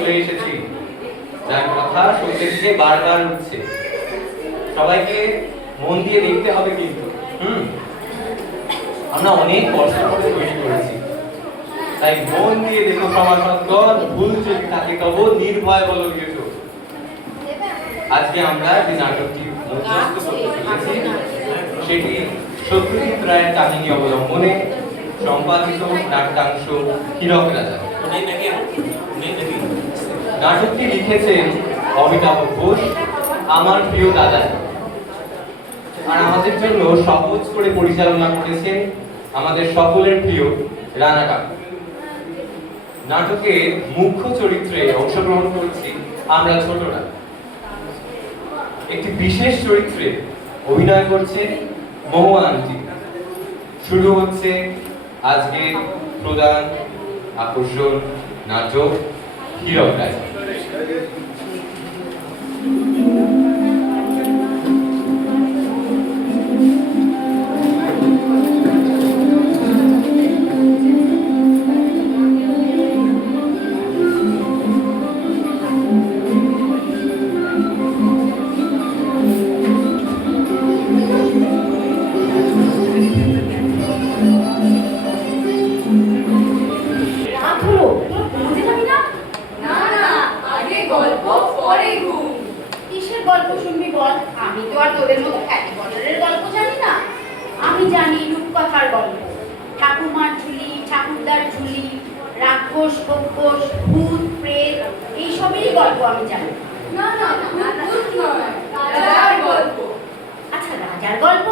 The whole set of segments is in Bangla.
চলে এসেছি, যার কথা সত্যি বারবার উঠছে। সবাইকে মন দিয়ে দেখতে হবে কিন্তু। আমরা অনেক কষ্ট করে তৈরি করেছি, তাই মন দিয়ে দেখো সমাজগণ। ভুল যদি থাকে তবু নির্ভয় বলো কিছু। আজকে আমরা যে নাটকটি মঞ্চস্থ করতে চলেছি সেটি সত্যজিৎ রায়ের কাহিনী অবলম্বনে সম্পাদিত নাট্যাংশ হীরক রাজা। নাটকটি লিখেছেন অমিতাভ ঘোষ, আমার প্রিয় দাদা। আর আমাদের জন্য সহজ করে পরিচালনা করেছেন আমাদের সকলের প্রিয় রানা কাকু। নাটকের মুখ্য চরিত্রে অংশগ্রহণ করছি আমরা ছোটরা। একটি বিশেষ চরিত্রে অভিনয় করছে মহুয়া আন্টি। শুরু হচ্ছে আজকে প্রধান আকর্ষণ নাটক হীরক রাজা। আমি তো আর তোদের মতো হ্যারি পটারের গল্প জানি না। আমি জানি রূপকথার গল্প, ঠাকুমার ঝুলি, ঠাকুরদার ঝুলি, রাক্ষস বক্ষস, ভূত প্রেত, এইসবেরই গল্প আমি জানি। না না ভূত নয়, রাজার গল্প। আচ্ছা, রাজার গল্প?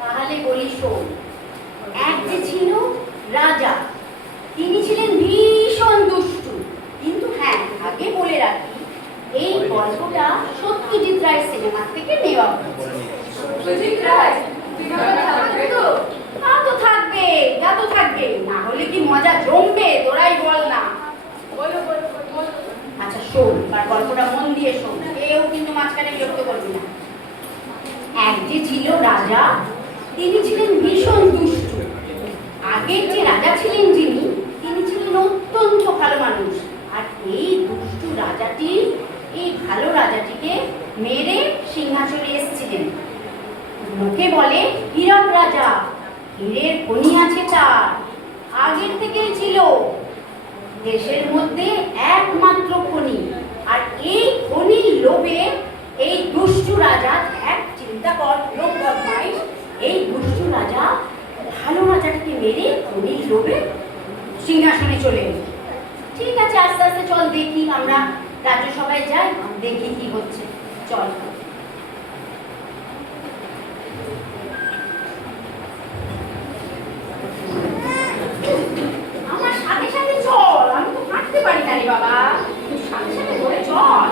তাহলে বলি শোন। এক যে ছিল রাজা, তিনি ছিলেন ভীষণ দুষ্টু। কিন্তু হ্যাঁ, আগে বলে রাখি, এই গল্পটা সত্যজিৎ রায়ের সিনেমা থেকে নেওয়া হয়েছে। সত্যজিৎ রায় সিনেমাটা থাকবে তো? তা তো থাকবে, তা তো থাকবে, না হলে কি মজা জমবে? তোরাই বল না। বলো বলো বলো। আচ্ছা শোন, আর গল্পটা মন দিয়ে শোন, কেউ কিন্তু মাঝখানে বিরক্ত করবি না। এক যে ছিল রাজা, তিনি ছিলেন ভীষণ দুষ্টু। আগের যে রাজা ছিলেন যিনি, তিনি ছিলেন অত্যন্ত ভালো মানুষ। আর এই দুষ্টু রাজাটি এই ভালো রাজাটিকে মেরে সিংহাসনে এসেছিলেন। লোকে বলে হীরক রাজা, হীরের খনি আছে তার, আগের থেকেই ছিল দেশের মধ্যে একমাত্র খনি। আর এই খনির লোভে এই দুষ্টু রাজা, এক চিন্তা কর, লোক বদমাইশ, এই দুষ্টু রাজা ভালো রাজাটাকে মেরে খনির লোভে সিংহাসনে চলে এলো। ঠিক আছে, আস্তে আস্তে চল দেখি, আমরা রাজ্যসভায় যাই, দেখি কি হচ্ছে। চল। আমার সাথে সাথে চল, আমি তো হাঁটতে পারি না রে বাবা, সাথে সাথে ধরে চল।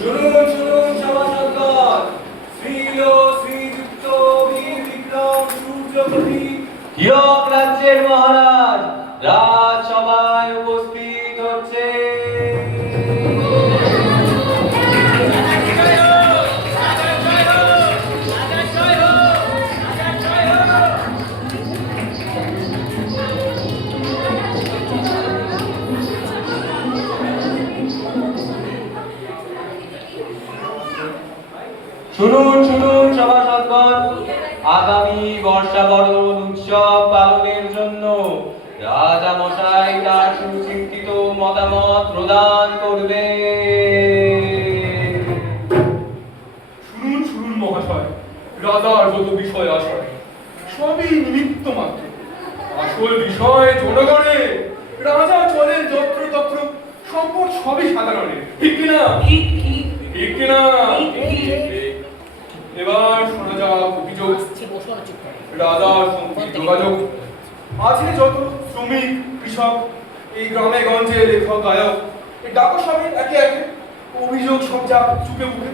শুনুন শুনুন সভাসদগণ, শ্রীল শ্রীযুক্ত বীর বিক্রম সূর্যপতি হীরক রাজ্যের মহারাজ রাজসভায় উপস্থিত হচ্ছে। শুনুন শুনুন সভাসদগণ, আগামী বর্ষাবরণ উৎসব পালনের জন্য রাজা মশাই তার সুচিন্তিত মতামত প্রদান করবে। শুনুন শুনুন মহাশয়, রাজার যত বিষয় আশয় সবই নিমিত্ত মাত্র, আসল বিষয় জনগণে। রাজা চলেন যত্র তত্র, সম্পদ সবই সাধারণের, ঠিক কিনা? ঠিক কিনা? এবার শোনা যাক অভিযোগ। রাজার সঙ্গে যোগাযোগ আছে যত শ্রমিক, কৃষক, এই গ্রামে গঞ্জে লেখক, গায়ক, এই ডাকা সবে একে একে অভিযোগ সব যা চুপে মুখে।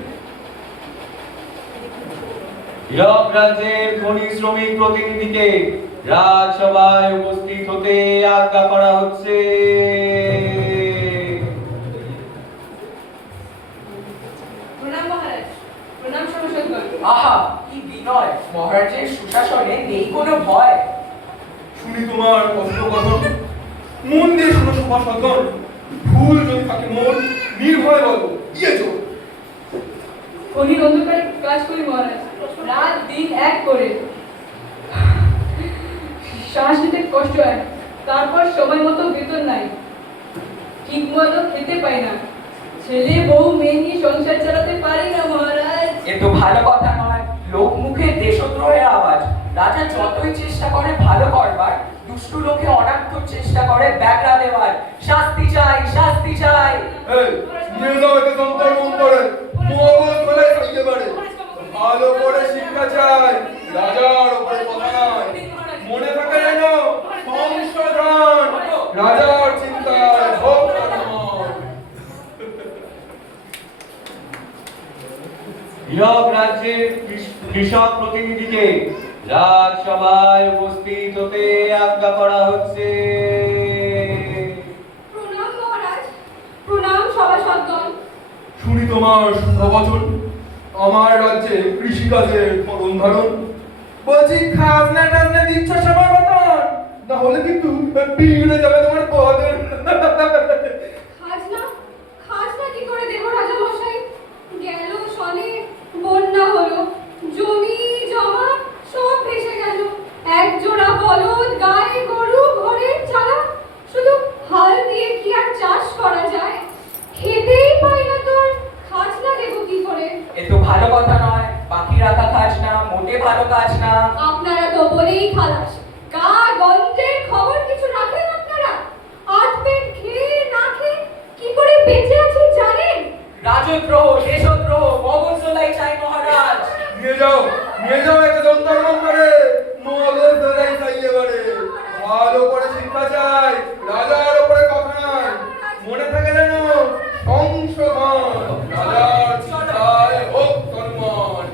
হীরক রাজ্যের খনি শ্রমিক প্রতিনিধিকে রাজসভায় উপস্থিত হতে আজ্ঞা করা হচ্ছে। প্রণাম মহারাজ, প্রণাম সভাসদগণ। আহা, কি বিনয়! মহারাজের সুশাসনে নেই কোনো ভয়। শুনি তোমার কথোপকথন, মন দিয়ে শোনো সভাসদগণ। ভুল যদি থাকে মন নির্ভয় বলো ইয়ে চোখ। অনির অন্ধকারে কাজ করি মহারাজ, রাত দিন এক করে। শ্বাস নিতে কষ্ট হয়, তারপর সময় মতো বেতন নাই, ঠিক মতো খেতে পাই না, ছেলে বউ মেয়ে নিয়ে সংসার চালাতে পারি না মহারাজ। এ তো ভালো কথা নয়, লোক মুখে দেশদ্রোহের আওয়াজ। রাজা যতই চেষ্টা করে ভালো করবার, দুষ্টু লোকে অনার্থক চেষ্টা করে ব্যাগরা দেওয়ার। শাস্তি চাই, শাস্তি চাই। এই নিয়ে যাও একে যন্তর মন্তরে, মগজ গলায় খাইতে পারে। ভালো করে শিক্ষা চাই, রাজার উপরে কথা নয়। মনে থাকে যেন সংশোধন রাজার চিন্তায় হোক কর্মময়। হীরক রাজ্যের কৃষক প্রতিনিধিকে রাজসভায় উপস্থিত হতে আজ্ঞা করা হচ্ছে। প্রণাম মহারাজ, প্রণাম সভাসদগণ। শুনি তোমার শুভবচন। আমার রাজ্যে কৃষিকাজের ফলন ধারণ। বলছি খাজনা টাজনা দিচ্ছ সবার মতন, না হলে কিন্তু বিগড়ে যাবে তোমার পদের। খাজনা খাজনা কি করে দেব রাজা মশাই? গেল সনে বন্যা হলো, জমি জমা সব ভেসে গেল। এক জোড়া বলদ, গায়ে গরু, ঘরের চালা, শুধু হাল দিয়ে কি আর চাষ করা যায়? খেতেই পাই না, তোর খাজনা দেব কি করে? এ তো ভালো কথা নয়, বাকি রাখা খাজনা মোটে ভালো কাজ না। আপনারা তো বলেই খালাস, গা গন্তের খবর কিছু রাখেন আপনারা? আধ পেট খেয়ে না খেয়ে কি করে বেঁচে আছি জানেন? রাজদ্রোহ, দেশদ্রোহ, মগজ ধোলাই চাই মহারাজ। নিয়ে যাও একে যন্তর মন্তরে, মগজ ধরাই চাইলে পারে। ভালো করে শিক্ষা চাই, রাজার উপরে কথা নয়। মনে থাকে যেন সংশোধন রাজার চিন্তায় হোক কর্মময়।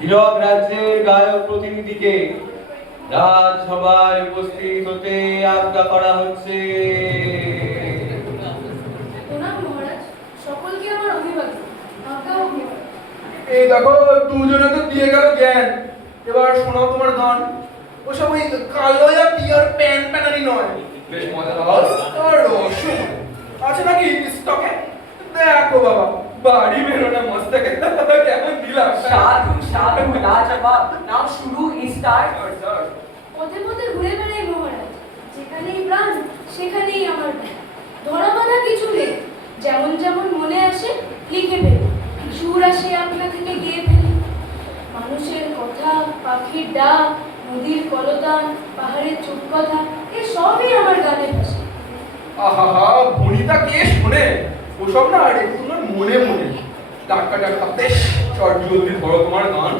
হীরক রাজ্যের গায়ক প্রতিনিধিকে রাজসভায় উপস্থিত হতে আজ্ঞা করা হচ্ছে। প্রণাম মহারাজ, সকলকে আমার অভিবাদন। আজ্ঞা অভিবাদন। এই দেখো দুজনে তো দিয়ে গেল জ্ঞান, এবার শোনাও তোমার গান। ওসব ওই কালো পিয়ার প্যান প্যানানি নয়, বেশ মজাদার আর রহস্যময়। আছে নাকি স্টকে? দেখো বাবা, বাড়ি বেরোনা মস্ত কেমন দিলাম। সাধু সাধু লাজবাব। নাও শুরু, স্টার্ট। পথে পথে ঘুরে বেড়াই মহারাজ, যেখানেই প্রাণ সেখানেই আমার প্রাণ। ধরা বাঁধা কিছু নেই, যেমন যেমন মনে আসে লিখে ফেলি, সুর আসে আপনা থেকে গেয়ে ফেলি। মানুষের কথা, পাখির ডাক, নদীর কলতান, পাহাড়ের চুপ কথা, এ সবই আমার গানে ভাসে। আহা ভনিতা কে শোনে ওসব না, আর একটু তোমার মনে মনে টাকা টাকা বেশ চট জলদি ধরো তোমার গান।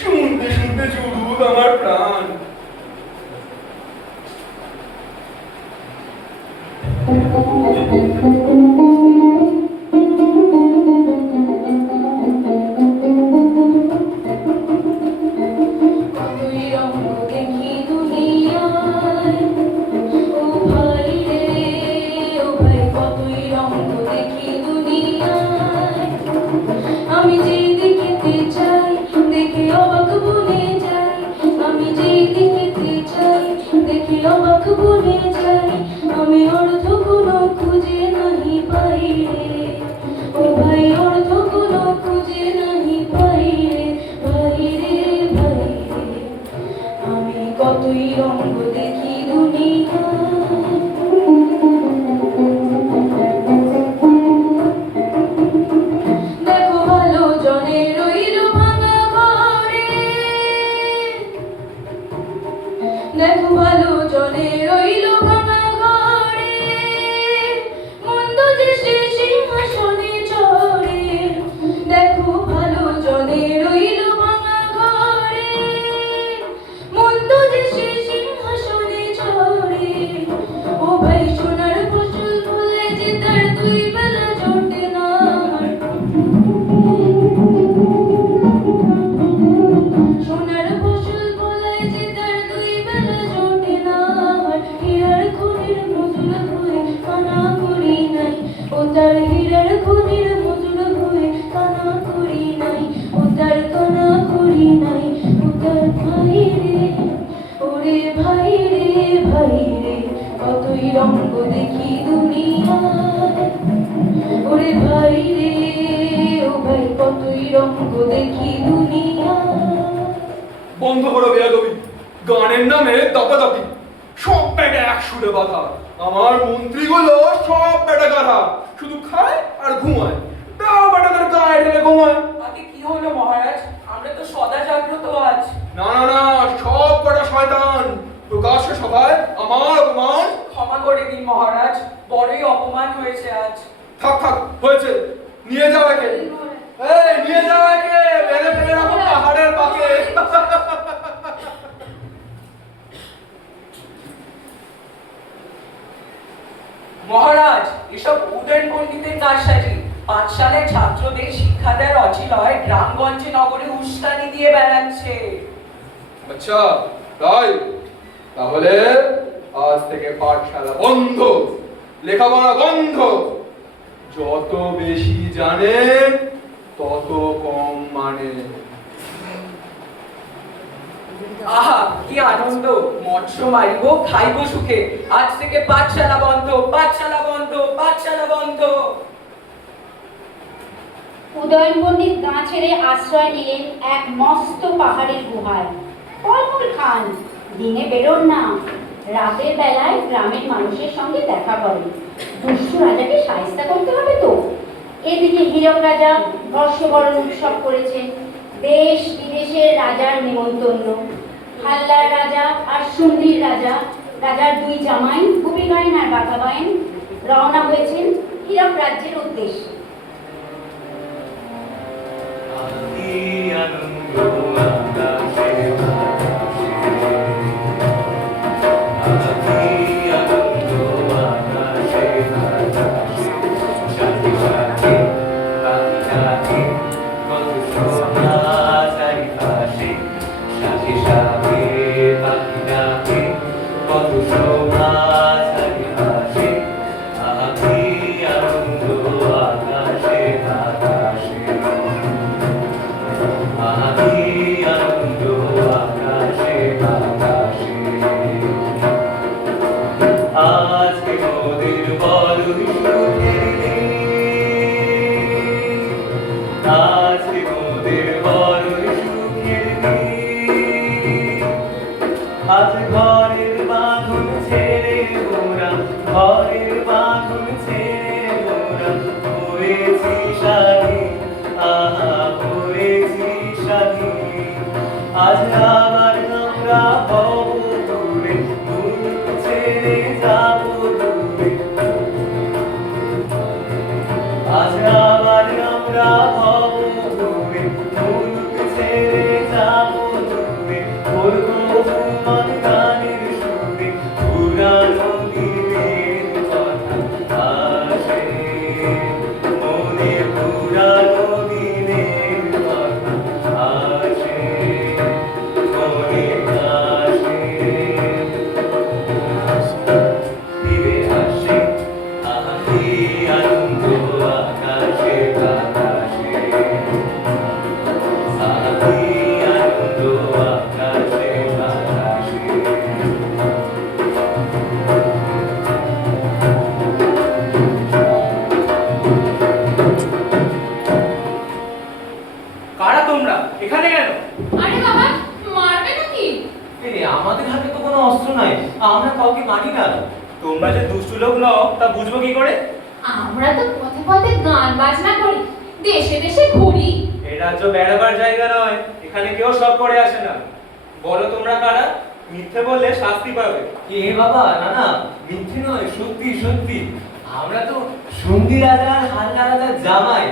শুনতে শুনতে জুড়ুক আমার প্রাণ। কতই রঙ দেখি দুনিয়ায়, ও ভাই রে, ও ভাই কতই রঙ দেখি দুনিয়ায়। আমি যেই দেখিতে চাই দেখে অবাক বনে যাই, আমি যেই দেখিতে চাই দেখে অবাক বনে যাই। আমি অর্থ কোনো খুঁজে নাহি পাই রে, ও ভাই অর্থ কোনো খুঁজে নাহি পাই রে, ভাই রে ভাই রে। আমি কতই রঙ দেখি দুনিয়ায়। দেখো ভালো জনে রইল ভাঙা ঘরে, দেখো ভালো জনে রইল ভাঙা দেখি দুনিয়ায় ওরে ভাই রে ও ভাই কতই রঙ্গ দেখি দুনিয়ায় বন্ধ করো বেয়াদবি, গানের নামে দাপাদাপি, সব ব্যাটা এক সুরে বাঁধা। আমার মন্ত্রীগুলো সব ব্যাটা গাধা, শুধু খায় আর ঘুমায়। ব্যাটাদের গায়ে ঢেলে ঘুমায়। তাতে কি হলো মহারাজ? আমরা তো সদা জাগ্রত আজ। না না না, সব কটা শয়তান প্রকাশ্য সভায় আমার অপমান। ক্ষমা করে দিন মহারাজ, বড়ই অপমান হয়েছে আজ। থাক থাক, হয়েছে, নিয়ে যাও একে। এই নিয়ে যাও একে, বেড়ে ফেলে রাখো পাহাড়ের পাকে। মহারাজ, এসব উদয়ন পণ্ডিতের কারসাজি। পাঠশালায় ছাত্রদের শিক্ষা দেওয়ার অছিলয় গ্রামগঞ্জে নগরে উস্কানি দিয়ে বেড়াচ্ছে। আচ্ছা তাই, তাহলে আজ থেকে পাঠশালা বন্ধ, লেখাপড়া বন্ধ। যত বেশি জানে তত কম মানে। আহা কি আনন্দ! মৎস্য মারিব, খাইব সুখে। আজ থেকে পাঠশালা বন্ধ, পাঠশালা বন্ধ, পাঠশালা বন্ধ। উদয়ন পণ্ডিত গাঁ ছেড়ে আশ্রয় নিলেন এক মস্ত পাহাড়ের গুহায়। ফলমূল খান, দিনে বেরোন না, রাতের বেলায় গ্রামের মানুষের সঙ্গে দেখা করেন। দুষ্টু রাজাকে সাহায্য করতে হবে তো। এদিকে হীরক রাজা বর্ষবরণ উৎসব করেছেন, দেশ বিদেশের রাজার নিমন্ত্রণ। হাল্লার রাজা আর সুন্দির রাজা, রাজার দুই জামাই গুপিগায়েন আর বাঘাবায়েন রওনা হয়েছেন হীরক রাজ্যের উদ্দেশ্যে। আজ ঘরের বাঁধন ছেড়ে মোরা, ঘরের বাঁধন ছেড়ে মোরা হয়েছি স্বাধীন, আহা হয়েছি স্বাধীন। আজ আবার আমরা হব দূরে, মুলুক ছেড়ে যাব দূরে। আজ আবার আমরা হব দূরে, মুলুক ছেড়ে যাব দূরে। মন গানের সুরে পুরানো দিনের কথা আসে, মনে পুরানো দিনের কথা আসে, মনে আসে, ফিরে আসে। আহি আনন্দ আকাশে বাতাসে, আহি আনন্দ আকাশে বাতাসে। কারা তোমরা? এখানে কেন? আরে বাবা, মারবে নাকি? আমাদের হাতে তো কোনো অস্ত্র নাই, আমরা কাউকে মানি না। তোমরা যে দুষ্টু লোক নও তা বুঝবো কি করে? আমরা তো পথে পথে গান বাজনা করি, দেশে দেশে ঘুরি। এই রাজ্য বেড়াবার জায়গা নয়, এখানে কেউ সব করে আসে না। বলো তোমরা কারা? মিথ্যে বললে শাস্তি পাবে। এ বাবা, না না, মিথ্যে নয়, সত্যি সত্যি। আমরা তো সন্ধি রাজা আর হাল্লা রাজার জামাই।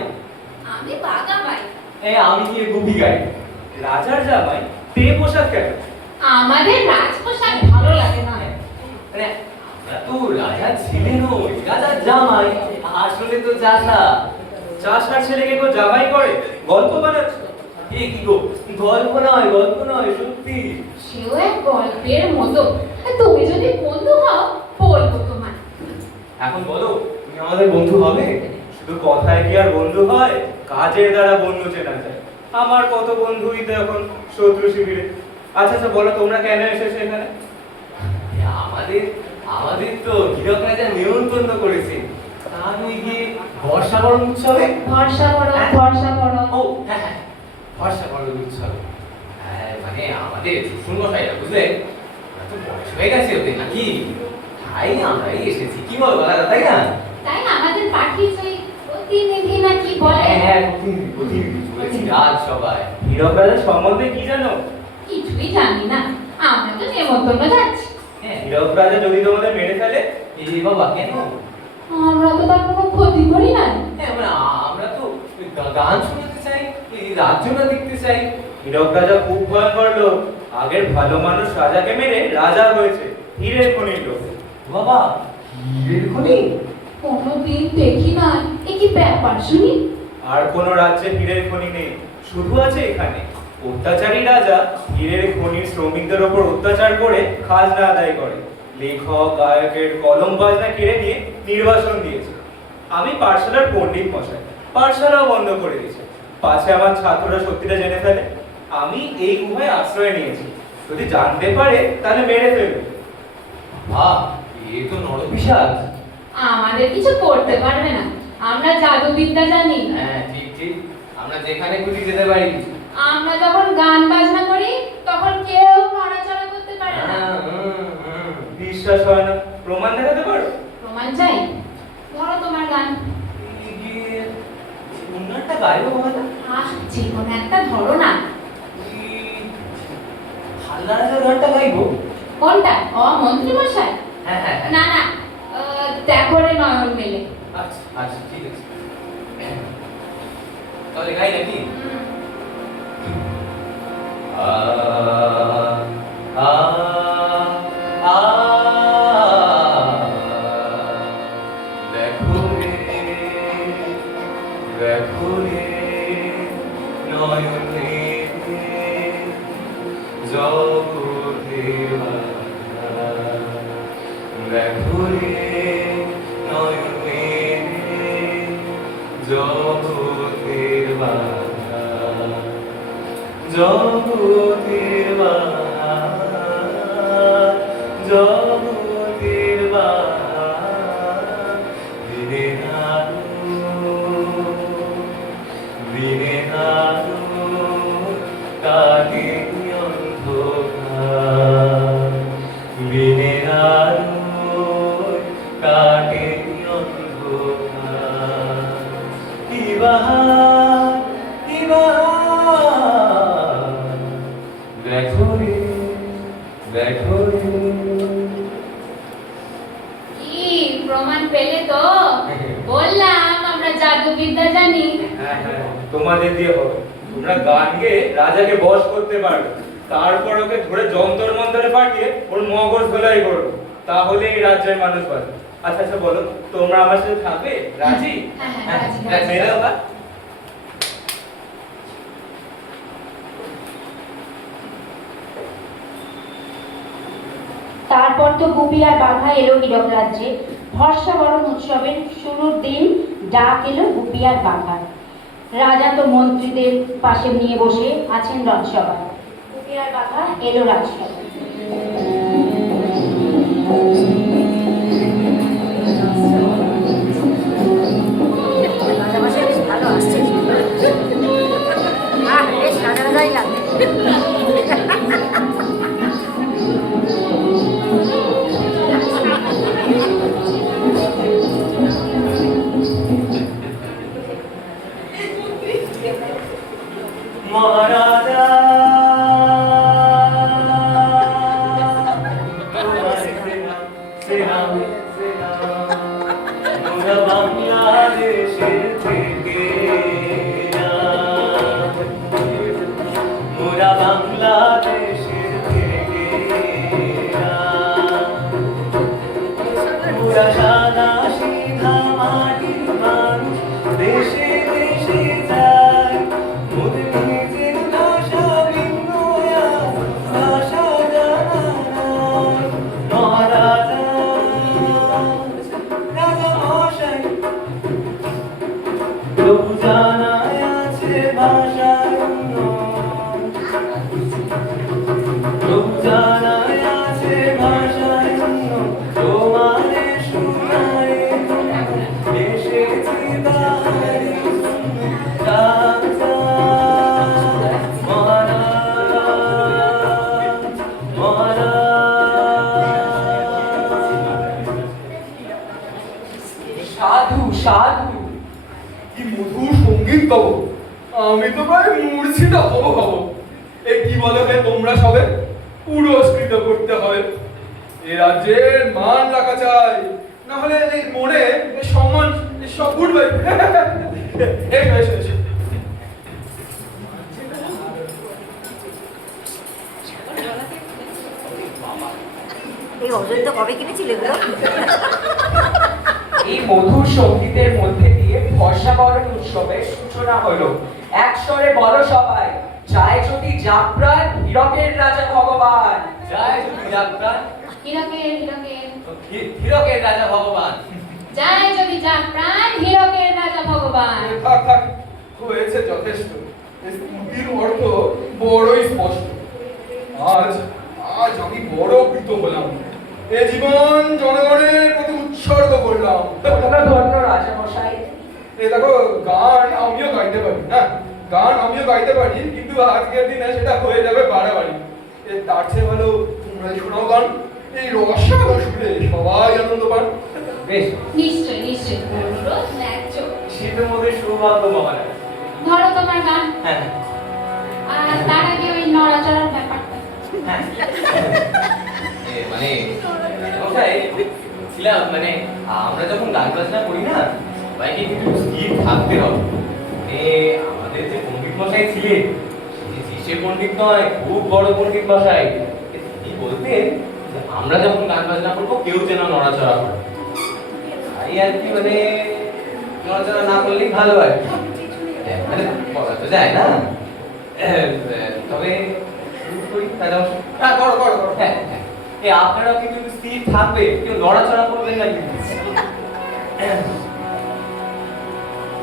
আমি বাগাবাই। আমি গিয়ে গুপি গাই। রাজার জামাই তে পোশাক কেন? আমাদের রাজপোশাক ভালো লাগে না। মানে আমরা তো রাজা ছিলেন, ওই রাজার জামাই, আসলে তো চাষা। চাষার ছেলেকে কেউ জামাই করে? গল্প বানাচ্ছ? এ কি গো, গল্প নয়, গল্প নয়, সত্যি। সেও এক গল্পের মতো। তুমি যদি বন্ধু হও বলবো তোমায়। এখন বলো, তুমি আমাদের বন্ধু হবে? শুধু কথায় কি আর বন্ধু হয়? কাজের দ্বারা বন্ধু চেনা যায়। আমার কত বন্ধুই তো এখন শত্রু শিবিরে। আচ্ছা আচ্ছা, বলো তোমরা কেন এসেছো এখানে? আমাদের তো হীরক রাজা নিমন্ত্রণ করেছে, আমি গিয়ে বর্ষাবরণ উৎসবে। ভরসা করো। ও হ্যাঁ হ্যাঁ, বর্ষাবরণ উৎসবে। হ্যাঁ, মানে আমাদের শ্বশুর মশাইরা বুঝলেন, ওরা তো বয়স হয়ে গেছে ওদের নাকি, তাই আমরাই এসেছি। কি বল দাদা, তাই না? তাই আমাদের পার্টির ওই প্রতিনিধি না কি বলে? হ্যাঁ হ্যাঁ, প্রতিনিধি চলেছি রাজ সবাই। হীরক রাজার সম্বন্ধে কি জানো? কিছুই জানি না, আমরা তো নেমন্তন্ন যাচ্ছি। হ্যাঁ, হীরক রাজা যদি তোমাদের মেরে ফেলে? এই বাবা কেন? আমরা তো তার কোনো ক্ষতি করি না। হ্যাঁ, মানে আমরা তো গান শোনাতে চাই, এই রাজ্য না দেখতে চাই। হীরক রাজা খুব ভয়ঙ্কর লোক। আগের ভালো মানুষ রাজাকে মেরে রাজা হয়েছে, হীরের খনির লোক। বাবা হীরের খনি? কোনোদিন দেখি না, এ কি ব্যাপার শুনি? আর কোনো রাজ্যে হীরের খনি নেই, শুধু আছে এখানে। অত্যাচারী রাজা হীরের খনির শ্রমিকদের ওপর অত্যাচার করে খাজনা আদায় করে। লেখক গায়কের কলম বাজনা কেড়ে নিয়ে নির্বাসন দিয়েছে। আমি পাঠশালার পণ্ডিত মশাই, পাঠশালাও বন্ধ করে দিয়েছে, পাছে আমার ছাত্ররা সত্যিটা জেনে ফেলে। আমি এই গুহায় আশ্রয় নিয়েছি, যদি জানতে পারে তাহলে মেরে ফেলবে। বাহ, এ তো নরপিশাচ। আমাদের কিছু করতে পারবে না, আমরা জাদুবিদ্যা জানি। হ্যাঁ ঠিক ঠিক, আমরা যেখানে খুশি যেতে পারি। আমরা যখন গান বাজনা করি তখন কেউ নড়াচড়া করতে পারে না। বিশ্বাস হয় না, প্রমাণ দেখাতে পারো? প্রমাণ চাই? ধরো তোমার গান। উন্নতটা গাইবো বাবা। যে কোনো একটা ধরো না। হাল্লা রাজার গানটা গাইবো। কোনটা? মন্ত্রী মশাই? হ্যাঁ হ্যাঁ হ্যাঁ। না না, দেখো রে নয়ন মেলে। আচ্ছা আচ্ছা, ঠিক আছে, তাহলে গাই নাকি? আ আ আ দেখো রে নয়নে জগতের মালা, দেখো রে নয়নে জগতের মালা, জগতের মালা, জগতের মালা, দিনের আলো, দিনের আলো কাটে অন্ধকার, দিনের আলো কাটে অন্ধকার। কি বাহার, কি বাহার, দেখো রে, দেখো রে। কি প্রমাণ পেলে তো? বললাম আমরা জাদুবিদ্যা জানি। হ্যাঁ হ্যাঁ, তোমাদের দিয়ে হবে। তোমরা গান গেয়ে রাজাকে বশ করতে পারবে, তারপর ওকে ধরে যন্তর মন্তরে পাঠিয়ে ওর মগজ ধোলাই করবো, তাহলে এই রাজ্যের মানুষ বাঁচবে। আচ্ছা আচ্ছা বলো, তোমরা আমার সাথে থাকবে? রাজি? হ্যাঁ, হ্যাঁ, রাজি, রাজি। রাজি। মেরে দাও বা। তারপর তো গুপি আর বাঘা এলো হীরক রাজ্যে। বর্ষাবরণ উৎসবের শুরুর দিন ডাক এলো গুপি আর বাঘার। রাজা তো মন্ত্রীদের পাশে নিয়ে বসে আছেন রাজসভায়। গুপি আর বাঘা এলো রাজসভায়। ভালো আসছে, বেশ রাজা রাজাই লাগবে। মহারাজা তোমার সেনা সেনা সেনা মোরা বাংলাদেশের থেকে মোরা বাংলাদেশের থেকে মোরা সাদা সিধা মাটির মানুষ দেশে দেশে যায় মোদের নিজের ভাষা ভিন্ন ভাষা জানা নাই। মহারাজা রাজা মশাই তবু জানায় আছে ভাষা অন্য, তবু জানায় আছে ভাষা অন্য। আমি তো প্রায় মূর্ছিত হব। এই কি বলে হে তোমরা সবে পুরস্কৃত করতে হবে। এ রাজ্যের মান রাখা চাই, না হলে এই মনে এই সম্মান সব উঠবে। এই এসে এই অযোধ্যা কবে কিনেছিল এগুলো? এই মধুর সঙ্গীতের মধ্যে দিয়ে বর্ষাবরণ উৎসবের সূচনা হলো। এক স্বরে বলো সবাই, যায় যদি যাত্রায় হীরকের রাজা ভগবান। যায় যদি যাত্রা হীরকের রাজা ভগবান। যায় যদি প্রাণ হীরকের রাজা ভগবান। থাক থাক, হয়েছে যথেষ্ট। এই স্তুতির অর্থ বড়ই স্পষ্ট। আজ আজ আমি বড় কৃত হলাম। এ জীবন জনগণের প্রতি উৎসর্গ করলাম। তোমরা ধন্য রাজা মশাই। এই দেখো, গান আমিও গাইতে পারি, হ্যাঁ গান আমিও গাইতে পারি, কিন্তু আজকের দিনে সেটা হয়ে যাবে বাড়াবাড়ি। তার চেয়ে ভালো তোমরা শোনাও গান, এই রসালো সুরে সবাই আনন্দ পান। বেশ, নিশ্চয় নিশ্চয়, অনুরোধ ন্যায্য। শীতের মধ্যে সৌভাগ্য মহারাজ। ধরো তোমার গান, হ্যাঁ আর তার আগে ওই নড়াচড়ার ব্যাপারটা। হ্যাঁ। মানে কোথায় ছিলাম, মানে আমরা যখন গান বাজনা করি না, সবাইকে কিন্তু স্থির থাকতে হবে। আমাদের যে পণ্ডিত মশাই ছিলেন, সে পণ্ডিত নয়, খুব বড় পণ্ডিত মশাই, তিনি বলতেন যে আমরা যখন গান বাজনা করবো কেউ যেন নড়াচড়া করে। তাই আর কি, মানে নড়াচড়া না করলেই ভালো আর কি। মানে বলা তো যায় না। তবে শুরু করি তাহলে। হ্যাঁ করো করো করো। হ্যাঁ আপনারাও কিন্তু স্থির থাকবে, কেউ নড়াচড়া করবেন না কিন্তু।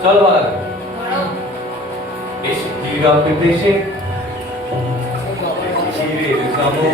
চলো বলা দেশে হীরকের দেশে হীরের চমক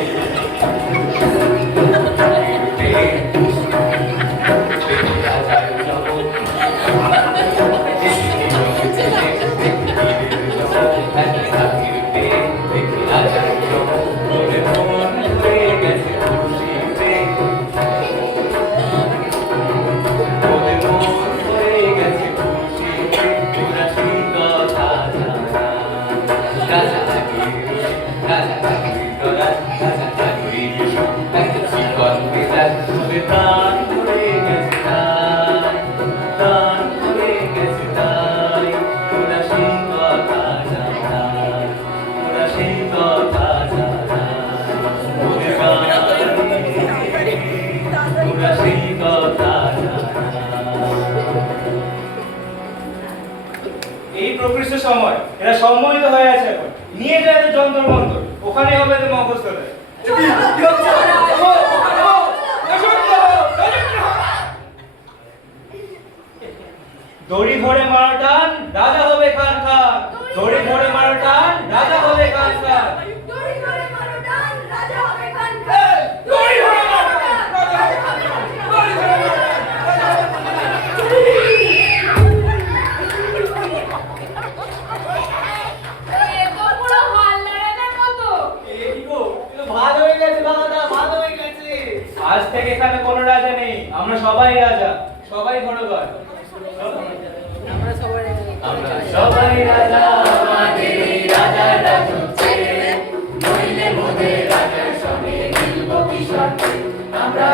এই প্রকৃষ্ট সময় এরা সম্মোহিত হয়ে আছে। এখন নিয়ে যায় তো যন্ত্র মন্ত্র, ওখানে হবে তো মফস্বলে। দড়ি ধরে মারা টান, রাজা হবে খান খান। দড়ি ধরে মারা টান, রাজা হবে খান খান। দড়ি ধরে মারো টান, রাজা হবে খান খান। দড়ি ধরে মারো টান, রাজা হবে খান খান। দড়ি ধরে মারো টান, রাজা হবে খান খান। ভালো হয়ে গেছে বাবাটা, ভালো হয়ে গেছে। আজ থেকে এখানে কোনো রাজা নেই, আমরা সবাই রাজা, সবাই ঘোড়বার। আমরা সবাই রাজা, আমাদের এই রাজাটা চলছে। নইলে মোদের রাজার সঙ্গে মিলব কি শর্তে? আমরা